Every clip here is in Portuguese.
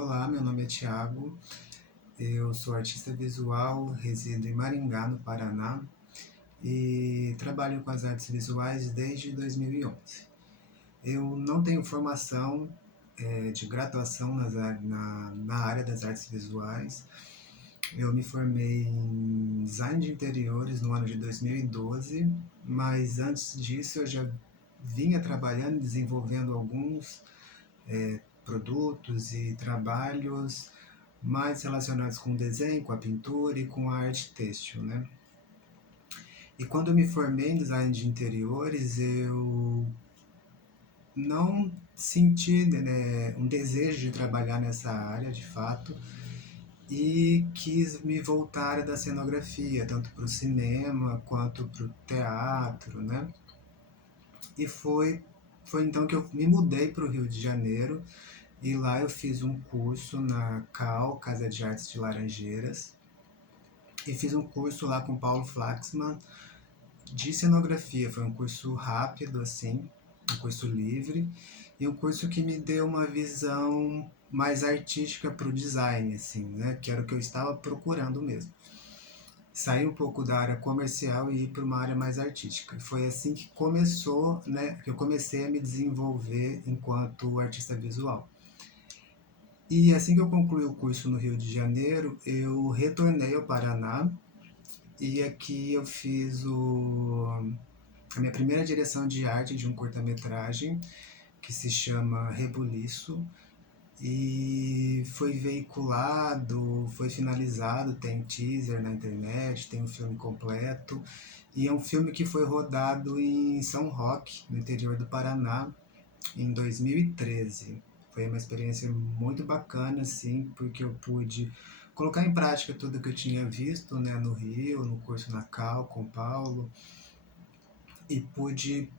Olá, meu nome é Thiago, eu sou artista visual, resido em Maringá, no Paraná, e trabalho com as artes visuais desde 2011. Eu não tenho formação de graduação na área das artes visuais. Eu me formei em design de interiores no ano de 2012, mas antes disso eu já vinha trabalhando e desenvolvendo alguns produtos e trabalhos mais relacionados com o desenho, com a pintura e com a arte têxtil, né? E quando eu me formei em design de interiores, eu não senti, né, um desejo de trabalhar nessa área, de fato, e quis me voltar à área da cenografia, tanto para o cinema quanto para o teatro, né? E foi então que eu me mudei para o Rio de Janeiro e lá eu fiz um curso na Casa de Artes de Laranjeiras, e fiz um curso lá com Paulo Flaxman de cenografia. Foi um curso rápido, assim, um curso livre, e um curso que me deu uma visão mais artística para o design, assim, né? Que era o que eu estava procurando mesmo. Sair um pouco da área comercial e ir para uma área mais artística. Foi assim que começou, né? Que eu comecei a me desenvolver enquanto artista visual. E assim que eu concluí o curso no Rio de Janeiro, eu retornei ao Paraná e aqui eu fiz a minha primeira direção de arte de um curta-metragem que se chama Rebuliço, e foi veiculado, foi finalizado, tem teaser na internet, tem um filme completo, e é um filme que foi rodado em São Roque, no interior do Paraná, em 2013. Foi uma experiência muito bacana, assim, porque eu pude colocar em prática tudo que eu tinha visto, né, no Rio, no curso na Cal, com o Paulo, e pude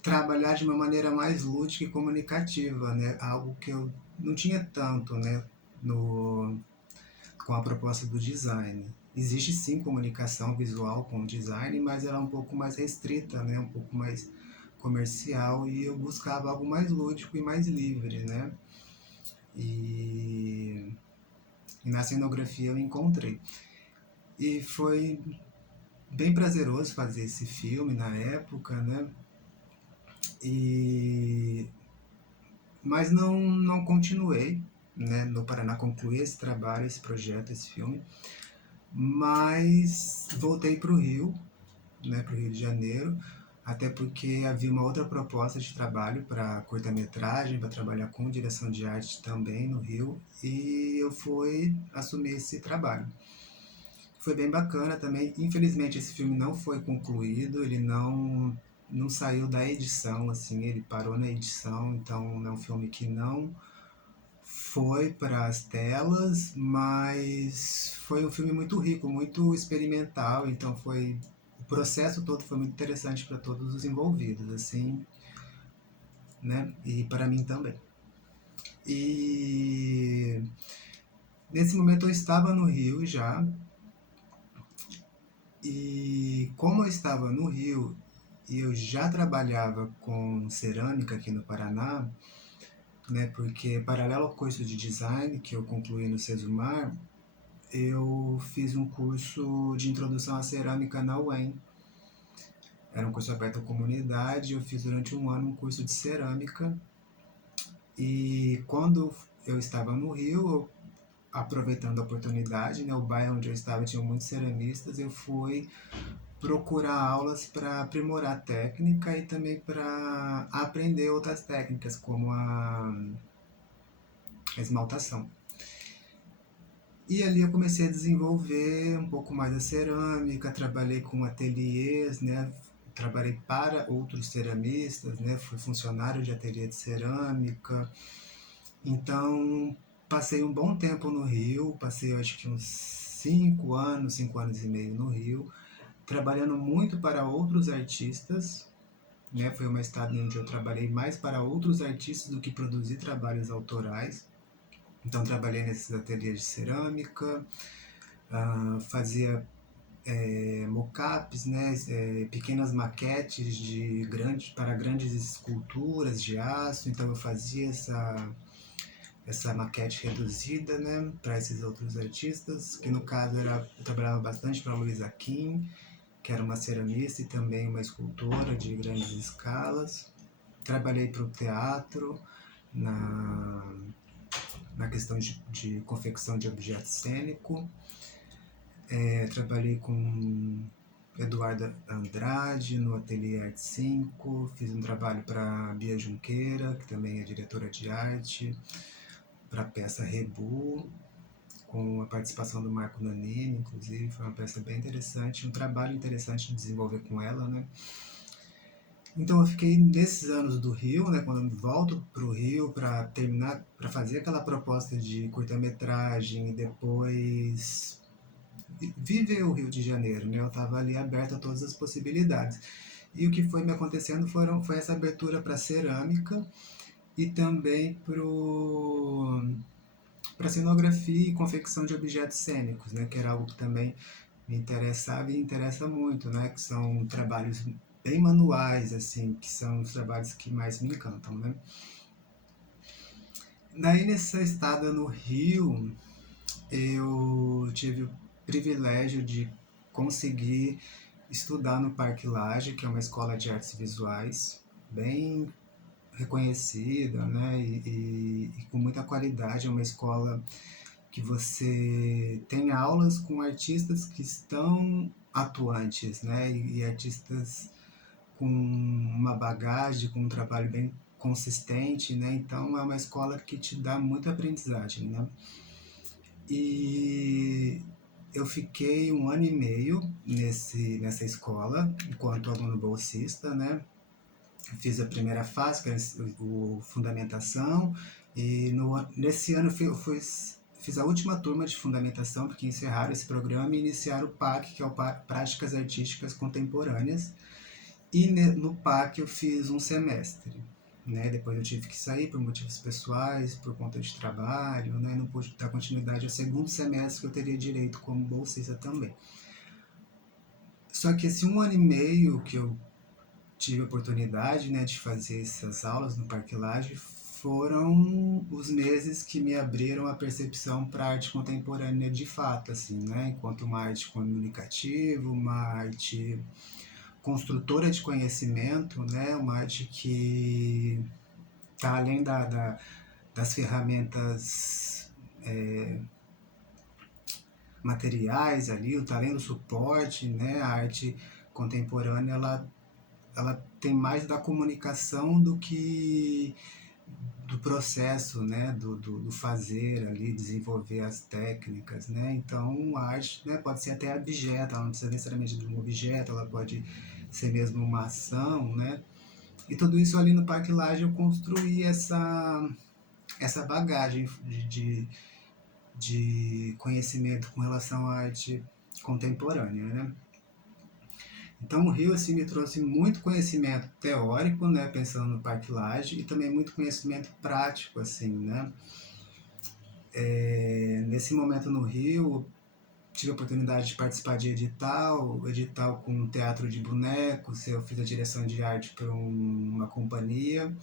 trabalhar de uma maneira mais lúdica e comunicativa, né, algo que eu não tinha tanto, né, no, com a proposta do design. Existe sim comunicação visual com o design, mas ela é um pouco mais restrita, né, um pouco mais comercial, e eu buscava algo mais lúdico e mais livre, né? E, e na cenografia eu encontrei. E foi bem prazeroso fazer esse filme na época, né? E mas não continuei, né, no Paraná, concluí esse trabalho, esse projeto, esse filme, mas voltei para o Rio, né, para o Rio de Janeiro, até porque havia uma outra proposta de trabalho para curta-metragem, para trabalhar com direção de arte também no Rio, e eu fui assumir esse trabalho. Foi bem bacana também. Infelizmente esse filme não foi concluído, ele não saiu da edição, assim, ele parou na edição, então é um filme que não foi para as telas, mas foi um filme muito rico, muito experimental, então foi o processo todo foi muito interessante para todos os envolvidos, assim, né? E para mim também. E nesse momento eu estava no Rio já, e como eu estava no Rio e eu já trabalhava com cerâmica aqui no Paraná, né? Porque paralelo ao curso de design que eu concluí no Sesumar, eu fiz um curso de introdução à cerâmica na UEM. Era um curso aberto à comunidade, eu fiz durante um ano um curso de cerâmica. E quando eu estava no Rio, aproveitando a oportunidade, né, o bairro onde eu estava tinha muitos ceramistas, eu fui procurar aulas para aprimorar a técnica e também para aprender outras técnicas, como a esmaltação. E ali eu comecei a desenvolver um pouco mais a cerâmica, trabalhei com ateliês, né? Trabalhei para outros ceramistas, né? Fui funcionário de ateliê de cerâmica. Então, passei um bom tempo no Rio, passei acho que uns 5 anos, 5 anos e meio no Rio, trabalhando muito para outros artistas, né? Foi uma estada onde eu trabalhei mais para outros artistas do que produzir trabalhos autorais. Então, trabalhei nesses ateliês de cerâmica, fazia mockups, né, pequenas maquetes para grandes esculturas de aço. Então eu fazia essa maquete reduzida, né, para esses outros artistas, que no caso eu trabalhava bastante para a Luísa Kim, que era uma ceramista e também uma escultora de grandes escalas. Trabalhei para o teatro, na, na questão de confecção de objeto cênico. Trabalhei com Eduardo Andrade no Ateliê Arte 5, fiz um trabalho para a Bia Junqueira, que também é diretora de arte, para a peça Rebu, com a participação do Marco Nanini, inclusive, foi uma peça bem interessante, um trabalho interessante de desenvolver com ela, né? Então eu fiquei nesses anos do Rio, né, quando eu volto para o Rio para terminar, para fazer aquela proposta de curta-metragem e depois viver o Rio de Janeiro, né? Eu estava ali aberto a todas as possibilidades. E o que foi me acontecendo foi essa abertura para cerâmica e também para cenografia e confecção de objetos cênicos, né? Que era algo que também me interessava e interessa muito, né? Que são trabalhos bem manuais, assim, que são os trabalhos que mais me encantam, né? Daí nessa estada no Rio, eu tive o privilégio de conseguir estudar no Parque Lage, que é uma escola de artes visuais bem reconhecida, né, e com muita qualidade. É uma escola que você tem aulas com artistas que estão atuantes, né, e artistas com uma bagagem, com um trabalho bem consistente, né, então é uma escola que te dá muita aprendizagem, né. E eu fiquei 1 ano e meio nessa escola, enquanto aluno bolsista, né? Fiz a primeira fase, que era o Fundamentação, e nesse ano fiz a última turma de Fundamentação, porque encerraram esse programa e iniciaram o PAC, que é o Práticas Artísticas Contemporâneas, e no PAC eu fiz um semestre. Né? Depois eu tive que sair por motivos pessoais, por conta de trabalho, né? Não pude dar continuidade ao segundo semestre que eu teria direito como bolsista também. Só que esse 1 ano e meio que eu tive a oportunidade, né, de fazer essas aulas no Parque Lage foram os meses que me abriram a percepção para a arte contemporânea de fato, assim, né? Enquanto uma arte comunicativa, uma arte construtora de conhecimento, né? Uma arte que está além das ferramentas materiais ali, está além do suporte, né? A arte contemporânea ela tem mais da comunicação do que do processo, né, do fazer ali, desenvolver as técnicas, né, então a arte, né, pode ser até abjeta, ela não precisa necessariamente de um objeto, ela pode ser mesmo uma ação, né, e tudo isso ali no Parque Lage eu construí essa bagagem de conhecimento com relação à arte contemporânea, né. Então o Rio assim, me trouxe muito conhecimento teórico, né, pensando no Parque Lage, e também muito conhecimento prático, assim, né. Nesse momento no Rio, tive a oportunidade de participar de edital com teatro de bonecos, eu fiz a direção de arte para uma companhia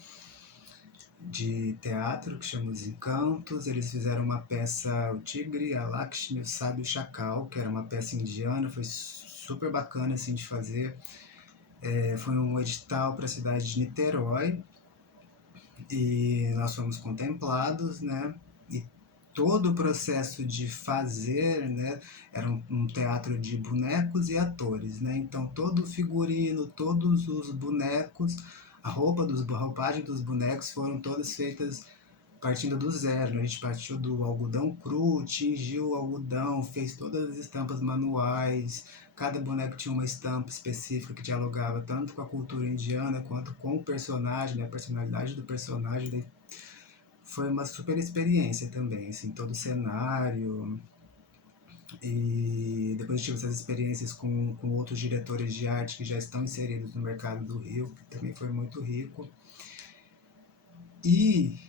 de teatro que chama Os Encantos. Eles fizeram uma peça, O Tigre, a Lakshmi, o Sábio e o Chacal, que era uma peça indiana, foi super bacana assim de fazer. Foi um edital para a cidade de Niterói e nós fomos contemplados, né? E todo o processo de fazer, né, era um teatro de bonecos e atores, né? Então todo o figurino, todos os bonecos, a roupagem dos bonecos foram todas feitas partindo do zero, né? A gente partiu do algodão cru, tingiu o algodão, fez todas as estampas manuais, cada boneco tinha uma estampa específica que dialogava tanto com a cultura indiana quanto com o personagem, né? A personalidade do personagem. Foi uma super experiência também, assim, todo o cenário. E depois tive essas experiências com outros diretores de arte que já estão inseridos no mercado do Rio, que também foi muito rico. E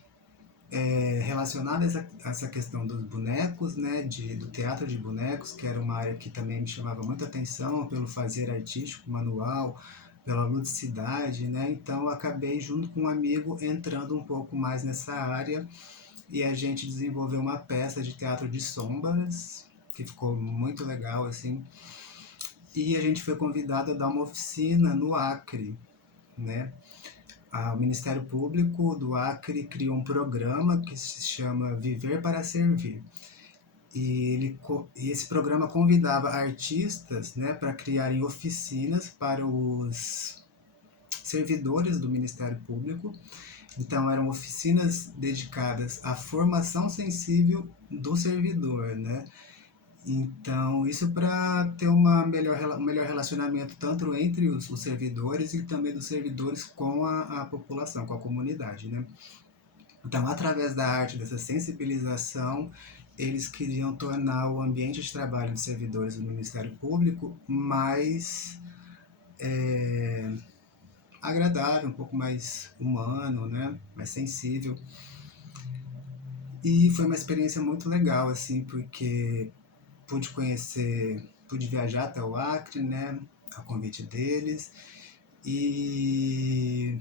relacionado a essa questão dos bonecos, né, do teatro de bonecos, que era uma área que também me chamava muita atenção pelo fazer artístico, manual, pela ludicidade, né, então eu acabei junto com um amigo entrando um pouco mais nessa área e a gente desenvolveu uma peça de teatro de sombras, que ficou muito legal, assim. E a gente foi convidado a dar uma oficina no Acre, né? O Ministério Público do Acre criou um programa que se chama Viver para Servir. E esse programa convidava artistas, né, para criarem oficinas para os servidores do Ministério Público. Então eram oficinas dedicadas à formação sensível do servidor, né? Então, isso para ter um melhor relacionamento tanto entre os servidores e também dos servidores com a população, com a comunidade, né? Então, através da arte, dessa sensibilização, eles queriam tornar o ambiente de trabalho dos servidores do Ministério Público mais agradável, um pouco mais humano, né? Mais sensível. E foi uma experiência muito legal, assim, porque pude viajar até o Acre, né? A convite deles. E,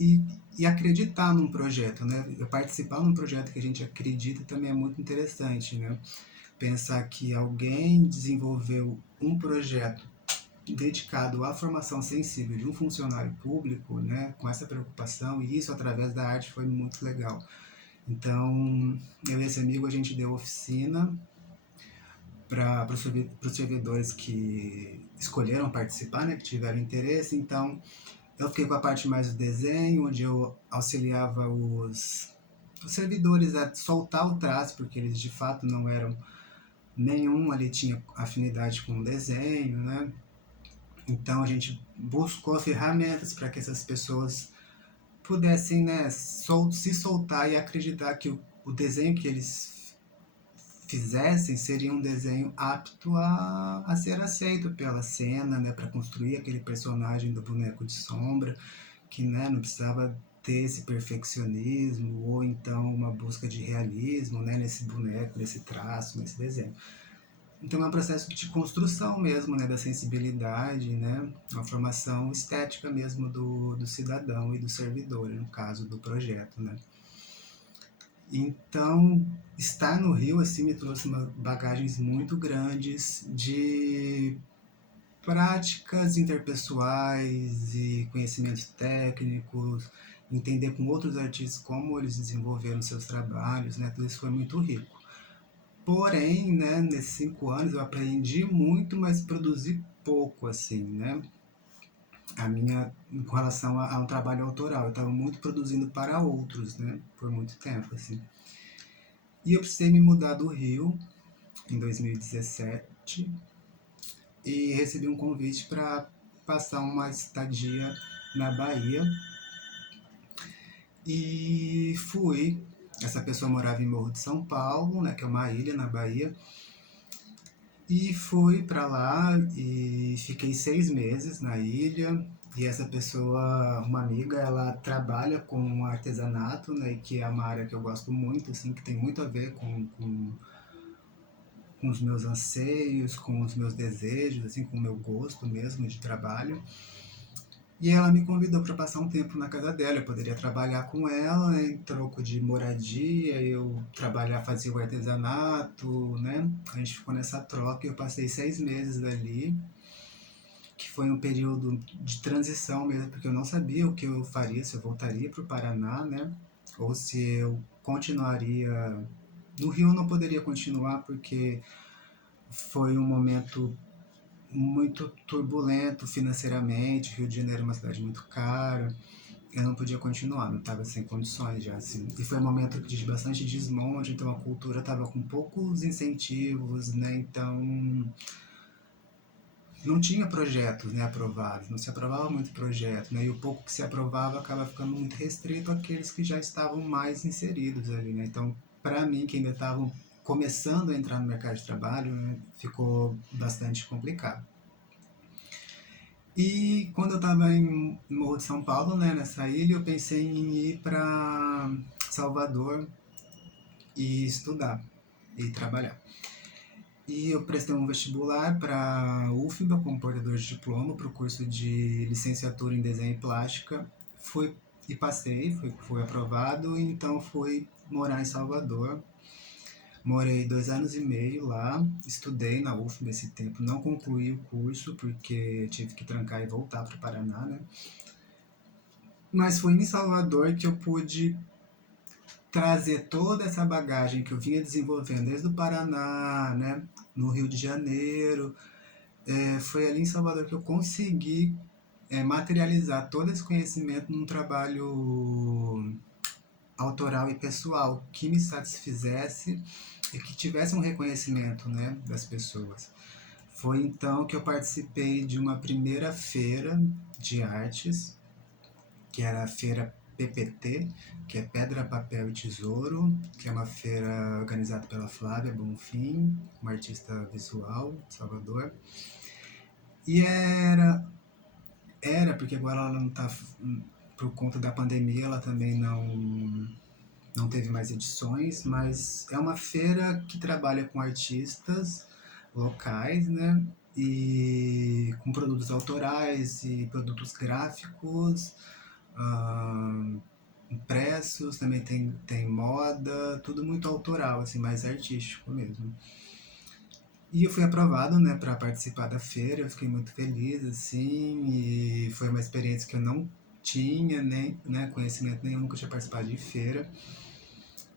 e, e acreditar num projeto, né? Participar num projeto que a gente acredita também é muito interessante, né? Pensar que alguém desenvolveu um projeto dedicado à formação sensível de um funcionário público, né, com essa preocupação, e isso através da arte foi muito legal. Então, eu e esse amigo, a gente deu oficina para os servidores que escolheram participar, né, que tiveram interesse. Então, eu fiquei com a parte mais do desenho, onde eu auxiliava os servidores a soltar o traço, porque eles de fato não eram nenhum ali tinha afinidade com o desenho, né? Então a gente buscou ferramentas para que essas pessoas pudessem, né, se soltar e acreditar que o desenho que eles fizessem seria um desenho apto a ser aceito pela cena, né, para construir aquele personagem do boneco de sombra, que, né, não precisava ter esse perfeccionismo ou então uma busca de realismo, né, nesse boneco, nesse traço, nesse desenho. Então é um processo de construção mesmo, né, da sensibilidade, né, uma formação estética mesmo do cidadão e do servidor, no caso do projeto, né. Então, estar no Rio, assim, me trouxe bagagens muito grandes de práticas interpessoais e conhecimentos técnicos, entender com outros artistas como eles desenvolveram seus trabalhos, né, tudo isso foi muito rico. Porém, né, nesses 5 anos eu aprendi muito, mas produzi pouco, assim, né? Com relação a um trabalho autoral, eu estava muito produzindo para outros, né? Por muito tempo, assim. E eu precisei me mudar do Rio em 2017 e recebi um convite para passar uma estadia na Bahia. E fui. Essa pessoa morava em Morro de São Paulo, né, que é uma ilha na Bahia. E fui para lá e fiquei 6 meses na ilha. E essa pessoa, uma amiga, ela trabalha com artesanato, né? Que é uma área que eu gosto muito, assim, que tem muito a ver com os meus anseios, com os meus desejos, assim, com o meu gosto mesmo de trabalho. E ela me convidou para passar um tempo na casa dela. Eu poderia trabalhar com ela, né, em troco de moradia, eu trabalhar, fazia o artesanato, né? A gente ficou nessa troca e eu passei 6 meses ali, que foi um período de transição mesmo, porque eu não sabia o que eu faria, se eu voltaria para o Paraná, né? Ou se eu continuaria. No Rio eu não poderia continuar porque foi um momento muito turbulento financeiramente. Rio de Janeiro é uma cidade muito cara. Eu não podia continuar, não estava sem condições já, assim. E foi um momento de bastante desmonte, então a cultura estava com poucos incentivos, né? Então não tinha projetos, né, aprovados, não se aprovava muito projeto, né? E o pouco que se aprovava acaba ficando muito restrito àqueles que já estavam mais inseridos ali, né? Então, para mim, que ainda estavam começando a entrar no mercado de trabalho, né, ficou bastante complicado. E quando eu estava em Morro de São Paulo, né, nessa ilha, eu pensei em ir para Salvador e estudar e trabalhar. E eu prestei um vestibular para UFBA como portador de diploma para o curso de licenciatura em desenho e plástica. Fui e passei, fui aprovado, e então fui morar em Salvador. Morei 2 anos e meio lá, estudei na UF nesse tempo, não concluí o curso porque tive que trancar e voltar para o Paraná, né? Mas foi em Salvador que eu pude trazer toda essa bagagem que eu vinha desenvolvendo desde o Paraná, né? No Rio de Janeiro. Foi ali em Salvador que eu consegui materializar todo esse conhecimento num trabalho autoral e pessoal que me satisfizesse e que tivesse um reconhecimento, né, das pessoas. Foi então que eu participei de uma primeira feira de artes, que era a feira PPT, que é Pedra, Papel e Tesouro, que é uma feira organizada pela Flávia Bonfim, uma artista visual de Salvador. E era porque agora ela não está, por conta da pandemia, ela também não teve mais edições, mas é uma feira que trabalha com artistas locais, né? E com produtos autorais e produtos gráficos, ah, impressos, também tem moda, tudo muito autoral, assim, mais artístico mesmo. E eu fui aprovado, né, para participar da feira, eu fiquei muito feliz, assim, e foi uma experiência que eu não tinha nem, né, conhecimento nenhum, nunca tinha participado de feira.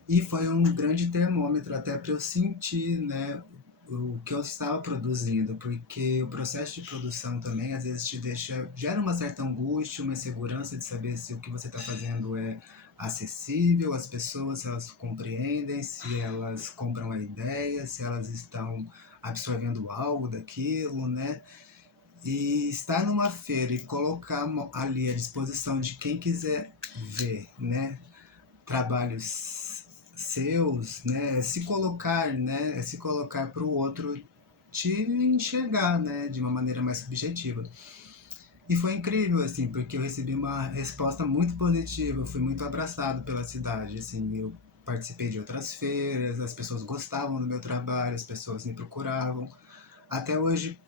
E foi um grande termômetro até para eu sentir, né, o que eu estava produzindo, porque o processo de produção também às vezes te deixa, gera uma certa angústia, uma insegurança de saber se o que você está fazendo é acessível às pessoas, se elas compreendem, se elas compram a ideia, se elas estão absorvendo algo daquilo, né? E estar numa feira e colocar ali à disposição de quem quiser ver, né? Trabalhos seus, né? Se colocar para o outro te enxergar, né? De uma maneira mais subjetiva. E foi incrível, assim, porque eu recebi uma resposta muito positiva, eu fui muito abraçado pela cidade, assim, eu participei de outras feiras, as pessoas gostavam do meu trabalho, as pessoas me procuravam. Até hoje,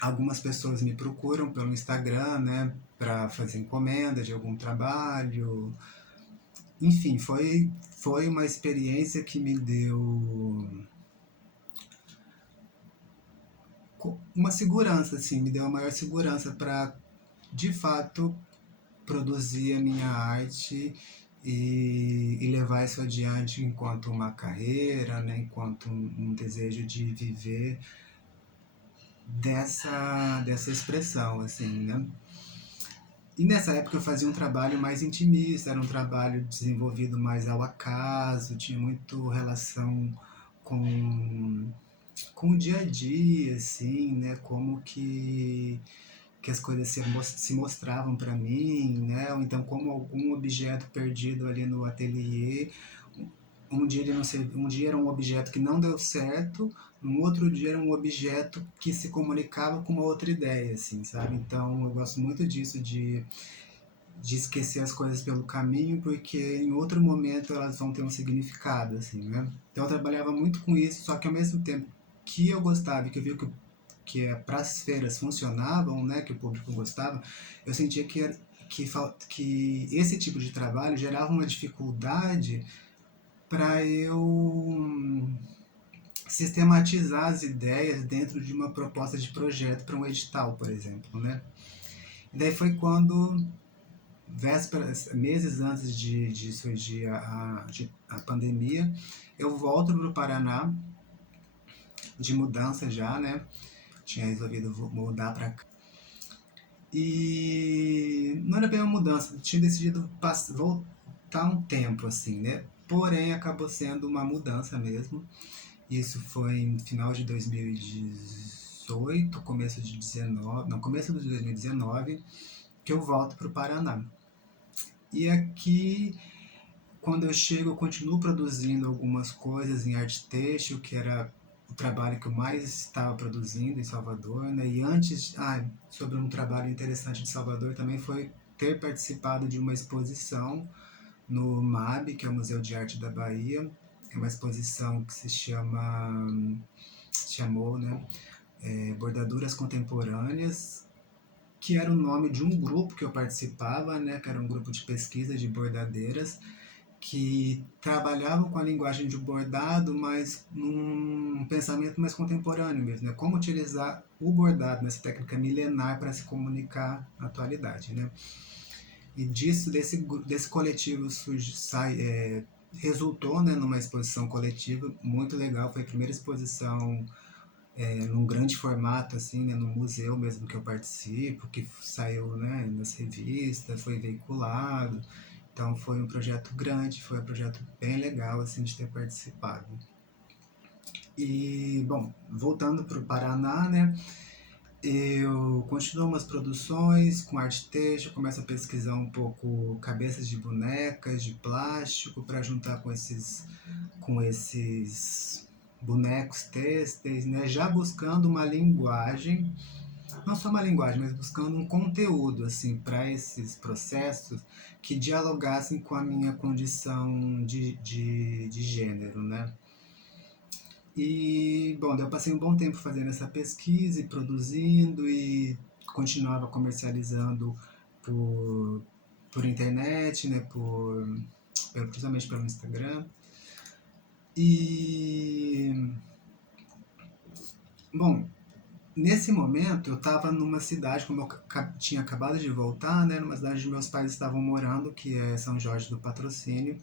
algumas pessoas me procuram pelo Instagram, né, para fazer encomenda de algum trabalho. Enfim, foi uma experiência que me deu uma segurança, assim, me deu uma maior segurança para, de fato, produzir a minha arte e levar isso adiante enquanto uma carreira, né, enquanto um desejo de viver dessa expressão, assim, né? E nessa época eu fazia um trabalho mais intimista, era um trabalho desenvolvido mais ao acaso, tinha muito relação com, com o dia a dia, assim, né? Como que as coisas se mostravam para mim, né? Ou então como algum objeto perdido ali no ateliê, um dia ele não um dia era um objeto que não deu certo, um outro dia era um objeto que se comunicava com uma outra ideia, assim, sabe? Então eu gosto muito disso de esquecer as coisas pelo caminho, porque em outro momento elas vão ter um significado, assim, né? Então eu trabalhava muito com isso, só que ao mesmo tempo que eu gostava e que eu vi que para as feiras funcionavam, né, que o público gostava, eu sentia que esse tipo de trabalho gerava uma dificuldade para eu sistematizar as ideias dentro de uma proposta de projeto para um edital, por exemplo, né? E daí foi quando vésperas, meses antes de surgir a pandemia, eu volto para o Paraná de mudança já, né? Tinha resolvido mudar para cá. E não era bem uma mudança, tinha decidido voltar um tempo assim, né? Porém, acabou sendo uma mudança mesmo. Isso foi em final de 2018, começo de 19, não, começo de 2019, que eu volto para o Paraná. E aqui, quando eu chego, eu continuo produzindo algumas coisas em arte têxtil, que era o trabalho que eu mais estava produzindo em Salvador, né? E antes, sobre um trabalho interessante de Salvador também foi ter participado de uma exposição no MAB, que é o Museu de Arte da Bahia. É uma exposição que chamou, né, Bordaduras Contemporâneas, que era o nome de um grupo que eu participava, né, que era um grupo de pesquisa de bordadeiras, que trabalhavam com a linguagem de bordado, mas num pensamento mais contemporâneo mesmo, né? Como utilizar o bordado nessa técnica milenar para se comunicar na atualidade, né? E desse coletivo resultou, né, numa exposição coletiva muito legal. Foi a primeira exposição num grande formato, assim, né, no museu mesmo que eu participo, que saiu, né, nas revistas, foi veiculado. Então foi um projeto grande, foi um projeto bem legal, assim, de ter participado. E, bom, voltando para o Paraná, né, eu continuo umas produções com arte texto, começo a pesquisar um pouco cabeças de bonecas de plástico para juntar com esses bonecos têxteis, né? Já buscando uma linguagem, não só uma linguagem, mas buscando um conteúdo assim para esses processos que dialogassem com a minha condição de gênero, né? E, bom, eu passei um bom tempo fazendo essa pesquisa e produzindo e continuava comercializando por, por internet, né, principalmente pelo Instagram. E, bom, nesse momento eu estava numa cidade, como eu tinha acabado de voltar, né, numa cidade onde meus pais estavam morando, que é São Jorge do Patrocínio.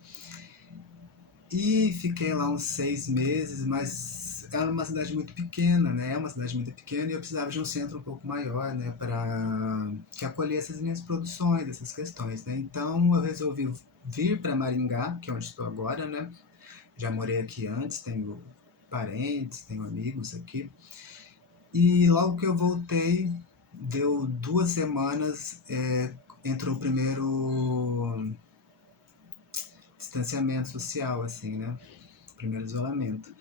E fiquei lá uns 6 meses, mas era uma cidade muito pequena, né? É uma cidade muito pequena e eu precisava de um centro um pouco maior, né? Para que acolhesse as minhas produções, essas questões, né? Então eu resolvi vir para Maringá, que é onde estou agora, né? Já morei aqui antes, tenho parentes, tenho amigos aqui. E logo que eu voltei, deu 2 semanas, entrou o primeiro distanciamento social, assim, né? Primeiro isolamento.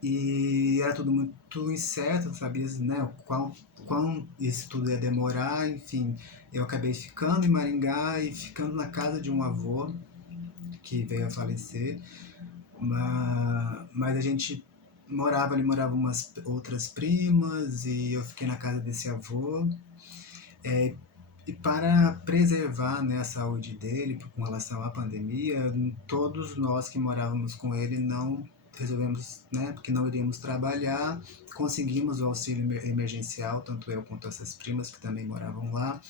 E era tudo muito incerto, sabia, né, quão isso tudo ia demorar, enfim. Eu acabei ficando em Maringá e ficando na casa de um avô que veio a falecer, mas a gente morava ali, moravam umas outras primas e eu fiquei na casa desse avô. É, e para preservar, né, a saúde dele com relação à pandemia, todos nós que morávamos com ele não resolvemos, né, que não iríamos trabalhar, conseguimos o auxílio emergencial, tanto eu quanto essas primas que também moravam lá.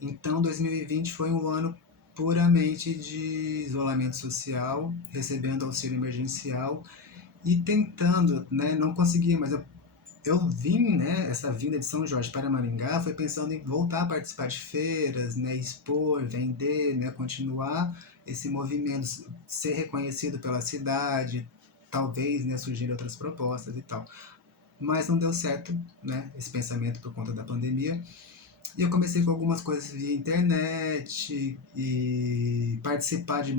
Então 2020 foi um ano puramente de isolamento social, recebendo auxílio emergencial e tentando, né, não conseguia, mas eu vim, né, essa vinda de São Jorge para Maringá foi pensando em voltar a participar de feiras, né, expor, vender, né, continuar esse movimento, ser reconhecido pela cidade, talvez, né, surgir outras propostas e tal. Mas não deu certo, né, esse pensamento por conta da pandemia. E eu comecei com algumas coisas via internet e participar de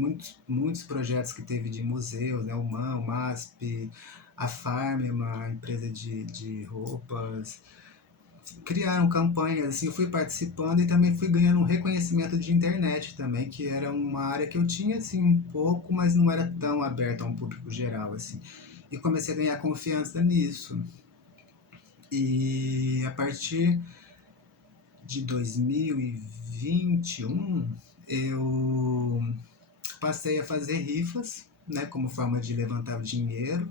muitos projetos que teve de museus, né? O MAN, o MASP, a Farm, uma empresa de roupas. Criaram campanhas, assim, eu fui participando e também fui ganhando um reconhecimento de internet também, que era uma área que eu tinha, assim, um pouco, mas não era tão aberta a um público geral, assim. E comecei a ganhar confiança nisso. E a partir de 2021, eu passei a fazer rifas, né, como forma de levantar dinheiro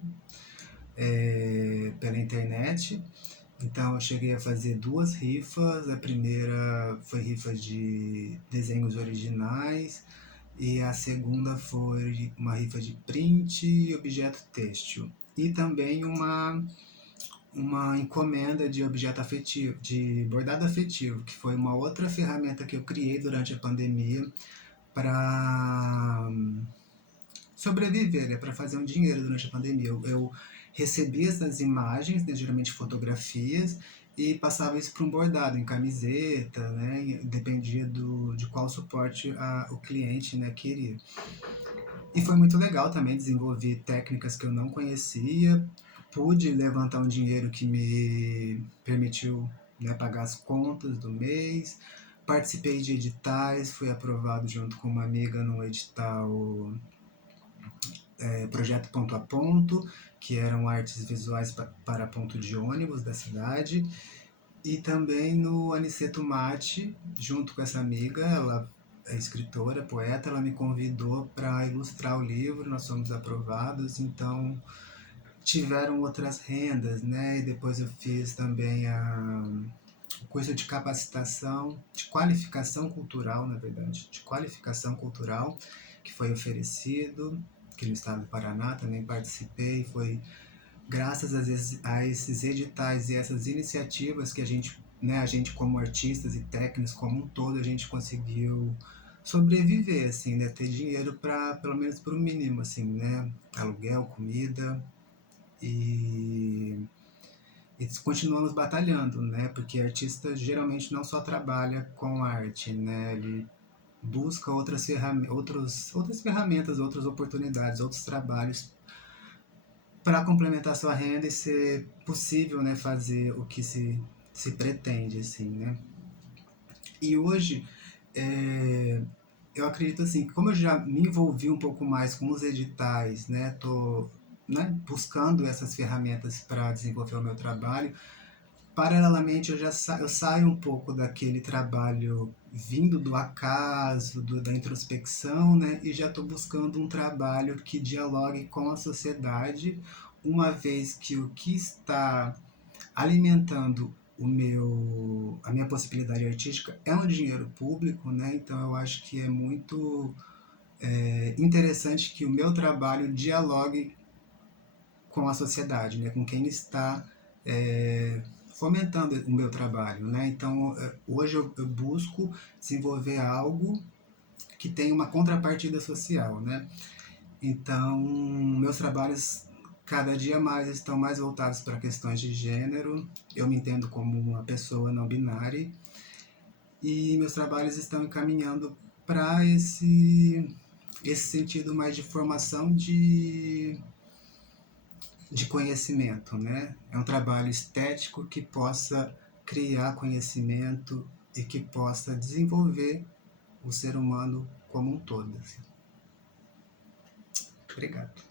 pela internet. Então eu cheguei a fazer 2 rifas. A primeira foi rifa de desenhos originais e a segunda foi uma rifa de print e objeto têxtil. E também uma encomenda de objeto afetivo, de bordado afetivo, que foi uma outra ferramenta que eu criei durante a pandemia para sobreviver, né, para fazer um dinheiro durante a pandemia. Eu recebia essas imagens, né, geralmente fotografias, e passava isso para um bordado em camiseta, né, dependia de qual suporte o cliente, né, queria. E foi muito legal também, desenvolvi técnicas que eu não conhecia, pude levantar um dinheiro que me permitiu, né, pagar as contas do mês, participei de editais, fui aprovado junto com uma amiga no edital Projeto Ponto a Ponto, que eram artes visuais para ponto de ônibus da cidade. E também no Aniceto Mate, junto com essa amiga, ela é escritora, poeta, ela me convidou para ilustrar o livro, nós fomos aprovados, então tiveram outras rendas, né? E depois eu fiz também o curso de capacitação, de qualificação cultural, na verdade, de qualificação cultural, que foi oferecido aqui no estado do Paraná, também participei, foi graças a esses editais e essas iniciativas que a gente como artistas e técnicos como um todo, a gente conseguiu sobreviver, assim, né? Ter dinheiro para, pelo menos para o mínimo, assim, né? Aluguel, comida e, e continuamos batalhando, né? Porque artista geralmente não só trabalha com arte, né? Ele busca outras ferramentas, outras oportunidades, outros trabalhos para complementar sua renda e ser possível, né, fazer o que se pretende, assim, né? E hoje, é, eu acredito assim, que como eu já me envolvi um pouco mais com os editais, né, tô, né, buscando essas ferramentas para desenvolver o meu trabalho, paralelamente eu saio um pouco daquele trabalho vindo do acaso, da introspecção, né, e já estou buscando um trabalho que dialogue com a sociedade, uma vez que o que está alimentando a minha possibilidade artística é um dinheiro público, né? Então eu acho que é muito interessante que o meu trabalho dialogue com a sociedade, né? Com quem está fomentando o meu trabalho, né? Então hoje eu busco desenvolver algo que tenha uma contrapartida social, né? Então meus trabalhos cada dia mais estão mais voltados para questões de gênero. Eu me entendo como uma pessoa não binária e meus trabalhos estão encaminhando para esse sentido mais de formação de conhecimento, né? É um trabalho estético que possa criar conhecimento e que possa desenvolver o ser humano como um todo. Assim. Obrigado.